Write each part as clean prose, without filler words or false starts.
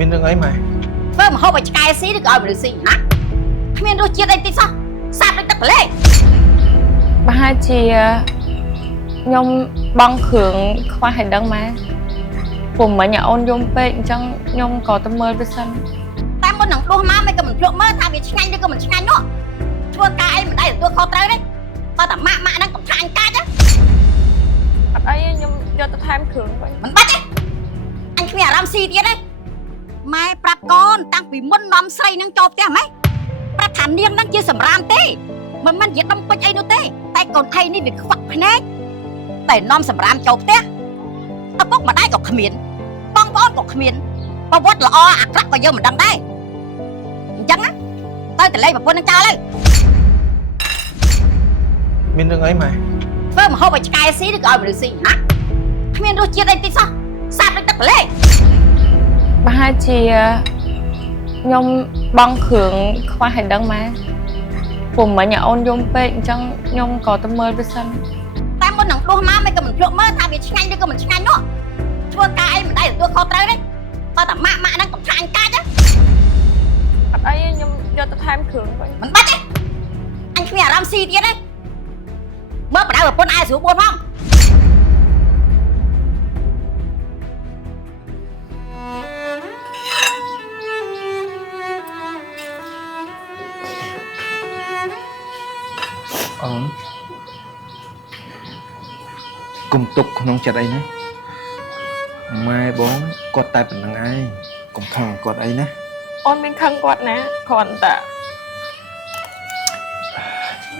មានរឿងអីម៉ែធ្វើមកហូបឲ្យឆ្កែស៊ីឬក៏ឲ្យមនុស្សស៊ីណាគ្មានរសជាតិអីតិចសោះសាបដូចទឹកទន្លេប្រហែលជាខ្ញុំបងគ្រឿងខ្វះឲ្យដឹងម៉ែពុំមិញអូនយំពេកអញ្ចឹងខ្ញុំក៏ទៅមើលវាសិនតែមុននឹងដួសមកមិនក៏មិនភ្លក់មើលថាវាឆ្ងាញ់ឬក៏មិនឆ្ងាញ់នោះធ្វើការអីមិនដែលទទួលខុសត្រូវទេបើតែម៉ាក់ហ្នឹងកំថាអញកាច់ណាអត់អីខ្ញុំយកទៅថែមគ្រឿងវិញមិនបាច់ទេអញគ្មានអារម្មណ៍ស៊ីទៀតទេម៉ែប្រាប់កូនតាំងពីមុននាំស្រីនឹងចូលផ្ទះម៉េចប្រាប់ថានាងនឹងជាសម្រាមទេមិនមែនជាដុំពេជ្រអីនោះទេតែកូនថៃនេះវាខ្វាក់ភ្នែកតែនាំសម្រាមចូលផ្ទះឪពុកម្ដាយក៏គ្មានបងប្អូនក៏គ្មានប្រវត្តិល្អអាក្រក់ក៏យើងមិនដឹងដែរអញ្ចឹងណាទៅតលេងប្រពន្ធនឹងចោលហើយមានរឿងអីម៉ែធ្វើមកហូបឲ្យឆ្កែស៊ីឬក៏ឲ្យមនុស្សស៊ីណាគ្មានរសជាតិអីតិចសោះសាបដូចទឹកទន្លេប្រហែលជាខ្ញុំបងគ្រឿងខ្វះឲ្យដឹងម៉ែពុំមិញអូនយំពេកអញ្ចឹងខ្ញុំក៏ទៅមើលវាសិនតែមុននឹងដួសមកមិនក៏មិនភ្លក់មើលថាវាឆ្ងាញ់ឬក៏មិនឆ្ងាញ់នោះធ្វើការអីមិនដែលទទួលខុសត្រូវទេបើតែម៉ាក់ហ្នឹងកំថាអញកាច់ណាអត់អីខ្ញុំយកទៅថែមគ្រឿងវិញមិនបាច់ទេអញគ្មានអារម្មណ៍ស៊ីទៀតទេមើលបដៅប្រពន្ធឯងស្រួលបួនផងអូនគុំទុកក្នុងចិត្តអីណាម៉ែបងគាត់តែប៉ុណ្្នឹងឯងកុំខឹងគាត់អីណាអូនមានខឹងគាត់ណាគ្រាន់តែ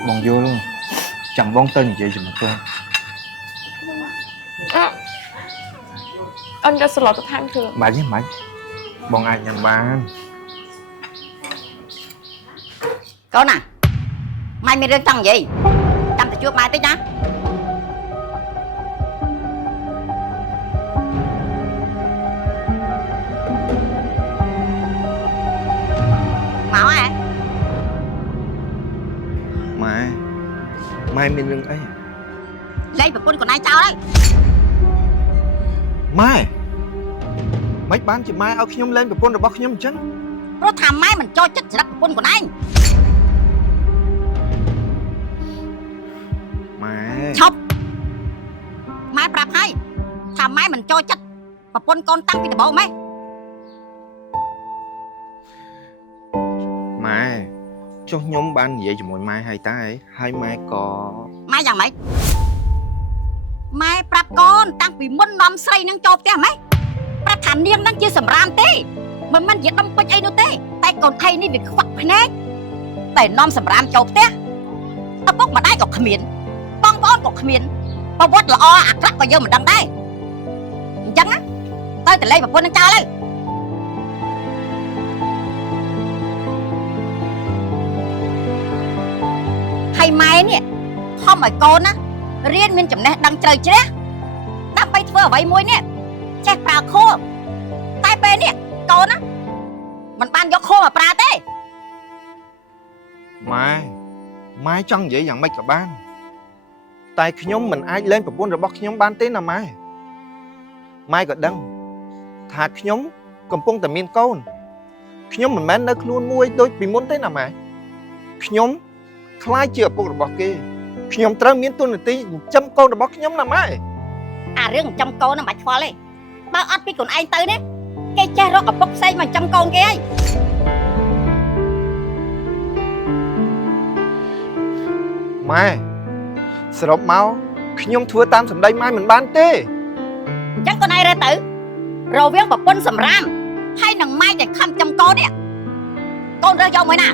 បងយល់ចាំបងទៅនិយាយជាមួយគាត់អូនយកស្លទៅថែមគ្រឿងបាច់ទេបាច់បងអាចញ៉ាំបានកូនណាម៉ែមានរឿងចង់និយាយចាំទៅជួបម៉ែតិចណាមកហ៎ម៉ែមានរឿងអីលេងប្រពន្ធខ្លួនឯងចោលហើយម៉ែមិនបានជាម៉ែឲ្យខ្ញុំលេងប្រពន្ធរបស់ខ្ញុំអញ្ចឹងព្រោះថាម៉ែមិនចូលចិត្តចរិតប្រពន្ធខ្លួនឯងម៉ែឈប់ម៉ែប្រាប់ហើយថាម៉ែមិនចូលចិត្តប្រពន្ធកូនតាំងពីដំបូងម៉ែចុះខ្ញុំបាននិយាយជាមួយម៉ែហើយតែហើយម៉ែក៏ម៉ែយ៉ាងម៉េចម៉ែប្រាប់កូនតាំងពីមុននាំស្រីនឹងចូលផ្ទះម៉េចប្រាប់ថានាងនឹងជាសម្រាមទេមិនមែនជាដុំពេជ្រអីនោះទេតែកូនថៃនេះវាខ្វាក់ភ្នែកតែនាំសម្រាមចូលផ្ទះឪពុកម្ដាយក៏គ្មានបងប្អូនក៏គ្មានប្រវត្តិល្អអាក្រក់ក៏យើងមិនដឹងដែរអញ្ចឹងណាទៅតលេងប្រពន្ធនឹងចោលហើយហើយម៉ែនេះខំឲ្យកូនណារៀនមានចំណេះដឹងជ្រៅជ្រះដើម្បីធ្វើអ្វីមួយនេះចេះប្រើខួរតែពេលនេះកូនណាមិនបានយកខួរមកប្រើទេម៉ែចង់និយាយយ៉ាងម៉េចក៏បានតែខ្ញុំមិនអាចលេងប្រពន្ធរបស់ខ្ញុំបានទេណាម៉ែក៏ដឹងថាខ្ញុំកំពុងតែមានកូនខ្ញុំមិនមែននៅខ្លួនមួយដូចពីមុនទេណាម៉ែខ្ញុំខ្លាចជាឪពុករបស់គេខ្ញុំត្រូវមានទូនាទីចិញ្ចឹមកូនរបស់ខ្ញុំណាម៉ែអារឿងចិញ្ចឹមកូនហ្នឹងមិនបាច់ខ្វល់ទេបើអត់ពីខ្លួនឯងទៅនេះគេចេះរកឪពុកផ្សេងមកចិញ្ចឹមកូនគេហើយម៉ែសរុបមកខ្ញុំធ្វើតាមសម្ដីម៉ែមិនបានទេអញ្ចឹងកូនឯងរើទៅរវាងប្រពន្ធសម្រាមហើយនឹងម៉ែដែលខំចិញ្ចឹមកូននេះកូនរើយកមួយណា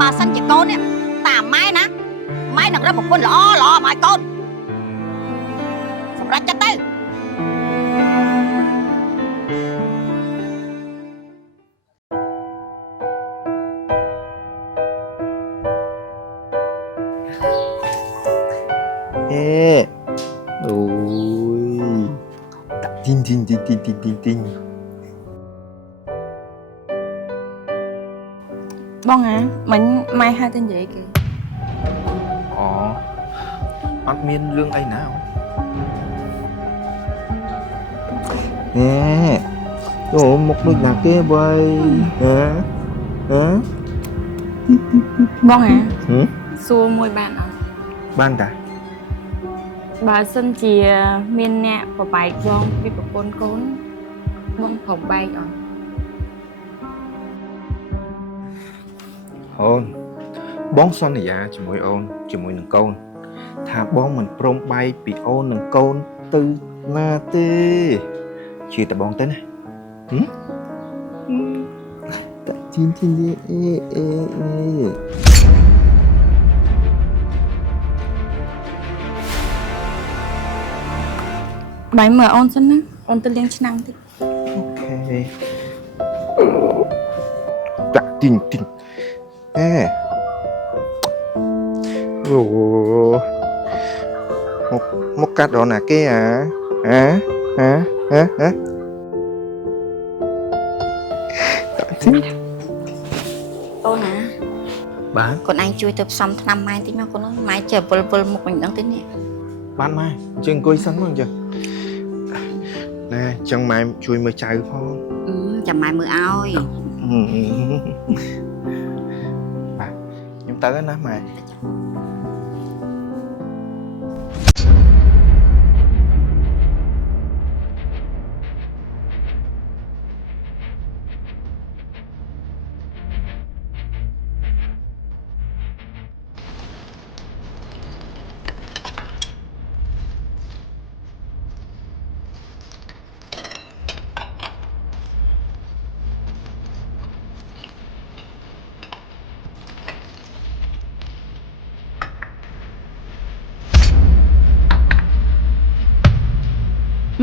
បើសិនជាកូននេះតាមម៉ែណាម៉ែនឹងរកប្រពន្ធល្អមកឲ្យកូនសម្រាប់ចិត្តទៅអូយទីងបងហ่าមិញម៉ែហៅទៅនិយាយគេអូអត់មានរឿងអីណា nè ủa một đôi nạc kia vậy hả hả បងហ៎ ហឹម សួរមួយបានអត់ ban cả បើសិនជាមានអ្នកប្របែកបងពីប្រពន្ធកូនបងប្របែកអត់ អូនបងសន្យាជាមួយអូនជាមួយនឹងកូនថាបងមិនព្រមបែកពីអូននឹងកូនទៅណាទេជឿតែបងទៅណាហឹមតាជីនជីនអេអេអេ បាយមើលអូនសិនណាអូនទៅលាងឆ្នាំងតិច អូខេតាជីនជីនអេអូមកកាត់ដល់ណាគេហ៎ហ៎ហ៎ហ៎ហ៎តាជីន អូនណា បាទ កូនឯងជួយទៅផ្សំថ្នាំម៉ែតិចមកកូនម៉ែចេះវិលមុខមិនដឹងទេនេះ បានម៉ែអញ្ចឹងអង្គុយសិនមកអញ្ចឹងណែអញ្ចឹងម៉ែជួយមើលចៅផង ចាំម៉ែមើលឲ្យ បាទខ្ញុំទៅហើយណាម៉ែ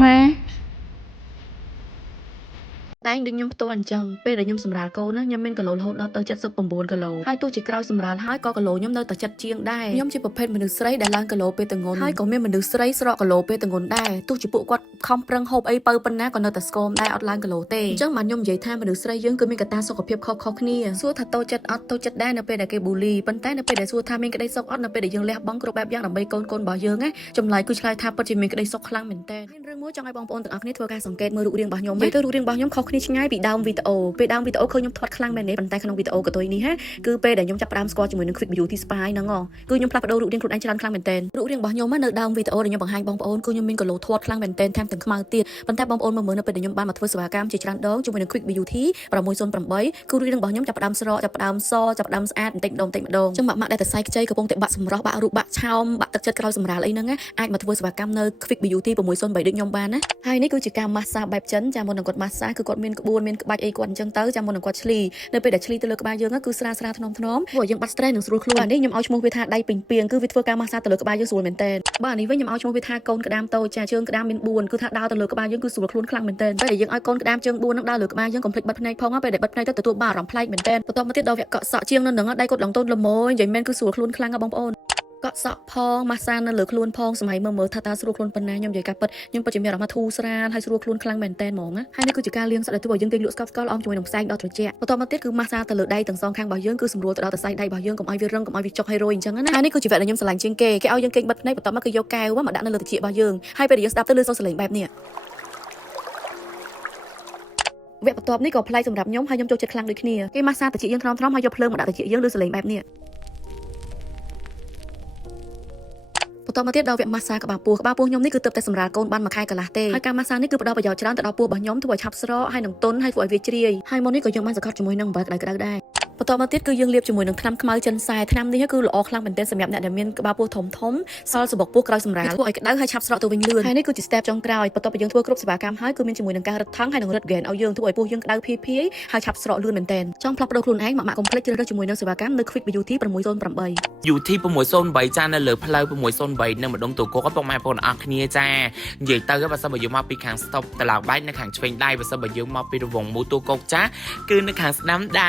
ម៉ែ តែងដូចខ្ញុំផ្ទាល់អញ្ចឹងពេលដែលខ្ញុំសម្រាលកូនណាខ្ញុំមានគីឡូរហូតដល់ទៅ79គីឡូហើយទោះជាក្រោយសម្រាលហើយក៏គីឡូខ្ញុំនៅតែចិត្តជាងដែរខ្ញុំជាប្រភេទមនុស្សស្រីដែលឡើងគីឡូពេលទៅងន់ហើយក៏មានមនុស្សស្រីស្រកគីឡូពេលទៅងន់ដែរទោះជាពួកគាត់ខំប្រឹងហូបអីបើប៉ុណ្ណាក៏នៅតែស្គមដែរអត់ឡើងគីឡូទេអញ្ចឹងបានខ្ញុំនិយាយថាមនុស្សស្រីយើងគឺមានកត្តាសុខភាពខុសៗគ្នាសួរថាតូចចិត្តអត់តូចចិត្តដែរនៅពេលដែលគេប៊ូលីប៉ុន្តែនៅពេលដែលសួរថាមានក្តីសុខអត់នៅពេលដែលយើងលះបង់គ្រប់បែបយ៉ាងដើម្បីកូនរបស់យើងណាចម្លើយគឺឆ្លើយថាពិតជាមានក្តីសុខខ្លាំងមែនទែនមានរឿងមួយចង់ឲ្យបងប្អូនទាំងអស់គ្នាធ្វើការសង្កេតមើលរូបរាងរបស់ខ្ញុំនិយាយទៅរូបរាងរបស់ខ្ញុំខុសគ្នាឆ្ងាយពីដើមវីដេអូពេលដើមវីដេអូឃើញខ្ញុំធាត់ខ្លាំងមែនទេប៉ុន្តែក្នុងវីដេអូក៏ដូចនេះហាគឺពេលដែលខ្ញុំចាប់ផ្ដើមស្គាល់ជាមួយនឹង Quick Beauty Spa ហ្នឹងគឺខ្ញុំផ្លាស់ប្ដូររូបរាងខ្លួនឯងច្រើនខ្លាំងមែនទែនរូបរាងរបស់ខ្ញុំនៅដើមវីដេអូដែលខ្ញុំបង្ហាញបងប្អូនគឺខ្ញុំមានគីឡូធាត់ខ្លាំងមែនទែនថែមទាំងខ្មៅទៀតប៉ុន្តែបងប្អូនមើលនៅពេលដែលខ្ញុំបានមកធ្វើសេវាកម្មជាច្រើនដងជាមួយនឹង Quick Beauty 608គឺរូបរាងរបស់ខ្ញុំចាប់ផ្ដើមស្រកចាប់ផ្ដើមសចាប់ផ្ដើមស្អាតបន្តិចម្ដងចឹងម៉ាក់ដែលតែសៃខ្ចីកំពុងតែបាក់សម្រស់បាក់រូបបាក់ឆោមបាក់ទឹកចិត្តក្រោយសម្រាលអីហ្នឹងអាចមកធ្វើសេវាកម្មនៅ Quick Beauty 603ដូចខ្ញុំបានណាហើយនេះគឺជាការម៉ាស្សាបែបចិនចាំមុននឹងគាត់ម៉ាស្សាគឺគាត់មានក្បួនមានក្បាច់អីគាត់អញ្ចឹងទៅចាំមុននឹងគាត់ឆ្លីនៅពេលដែលឆ្លីទៅលើក្បាលយើងគឺស្រាលថ្នមធ្វើឲ្យយើងបាត់ stress និងស្រួលខ្លួននេះខ្ញុំឲ្យឈ្មោះវាថាដៃពេញពីងគឺវាធ្វើការម៉ាស្សាទៅលើក្បាលយើងស្រួលមែនទែនបាទនេះវិញខ្ញុំឲ្យឈ្មោះវាថាកូនក្តាមតូចចាជើងក្តាមមាន4គឺថាដើរទៅលើក្បាលយើងគឺស្រួលខ្លួនខ្លាំងមែនទែនពេលដែលយើងឲ្យកូនក្តាមជើង4នឹងដើរលើក្បាលយើងកុំភ្លេចបិទភ្នែកផងពេលដែលបិទភ្នែកទៅទទួលបានអារម្មណ៍ប្លែកមែនទែនបន្តមកទៀតដល់វគ្គកក់សក់ជាងនៅនឹងដៃគាត់ឡងតូនល្មយនិយាយមែនគឺស្រួលខ្លួនខ្លាំងបងប្អូនកក់សក់ផងម៉ាស្សានៅលើខ្លួនផងសម័យមើលថាតើស្រួលខ្លួនប៉ុណ្ណាខ្ញុំនិយាយការពិតខ្ញុំពិតជាមានអារម្មណ៍ធូរស្រាលហើយស្រួលខ្លួនខ្លាំងមែនទែនហ្មងណាហើយនេះគឺជាការលាងសក់ដែលធ្វើឲ្យយើងគេងលក់ស្កប់ស្កល់អមជាមួយនឹងផ្សែងដ៏ត្រជាក់បន្តមកទៀតគឺម៉ាស្សាទៅលើដៃទាំងសងខាងរបស់យើងគឺសម្រួលទៅដល់សរសៃដៃរបស់យើងកុំឲ្យវារឹងកុំឲ្យវាចុកហើយរយអញ្ចឹងណាហើយនេះគឺជាវគ្គដែលខ្ញុំស្រឡាញ់ជាងគេឲ្យយើងគេងបិទភ្នែកបន្តមកគឺយកកែវមកដាក់នៅលើត្រចៀករបស់យើងហើយពេលដែលយើងស្ដាប់ទៅលឺសូរសលេងបែបនេះវគ្គបន្ទាប់នេះក៏ប្លែកសម្រាប់ខ្ញុំហើយខ្ញុំចូលចិត្តខ្លាំងដូចគ្នាគេម៉ាស្សាត្រចៀកយើងថ្នមៗហើយយកភ្លើងមកដាក់ត្រចៀកយើងលឺសលេងបែបនេះបន្តមកទៀតដល់វគ្គម៉ាស្សាក្បាលពោះខ្ញុំនេះគឺទើបតែសម្រាលកូនបានមួយខែកន្លះទេហើយការម៉ាស្សានេះគឺផ្ដល់ប្រយោជន៍ច្រើនទៅដល់ពោះរបស់ខ្ញុំធ្វើឲ្យឆាប់ស្រកហើយនឹងទន់ហើយធ្វើឲ្យវាជ្រាយហើយមុននេះក៏យើងបានសង្កត់ជាមួយនឹងអំបិលក្តៅៗដែរបន្តមកទៀតគឺយើងលាបជាមួយនឹងថ្នាំខ្មៅចិនសែថ្នាំនេះគឺល្អខ្លាំងមែនទែនសម្រាប់អ្នកដែលមានក្បាលពោះធំសល់សបុកពោះក្រោយសម្រាលធ្វើឲ្យក្តៅហើយឆាប់ស្រកទៅវិញលឿនហើយនេះគឺជា step ចុងក្រោយបន្ទាប់ពីយើងធ្វើគ្រប់សេវាកម្មហើយគឺមានជាមួយនឹងការរឹតថងហើយនឹងរឹតហ្គេនឲ្យយើងធ្វើឲ្យពោះយើងក្តៅភាយហើយឆាប់ស្រកលឿនមែនទែនចង់ផ្លាស់ប្ដូរខ្លួនឯងម៉ាក់កុំភ្លេចជ្រើសរើសជាមួយនឹងសេវាកម្មនៅ Quick Beauty 608 UT 603ចានៅលើផ្លូវ603នៅម្ដុំទូកកពុកម៉ែបងប្អូនអរគ្នាចានិយាយទៅបើសិនបើយើងមកពីខាង stop តឡោកបែកនៅខាងឆ្វេងដៃបើសិនបើយើងមកពីរង្វង់មូទូកកចាគឺនៅខាងស្ដាំដែរ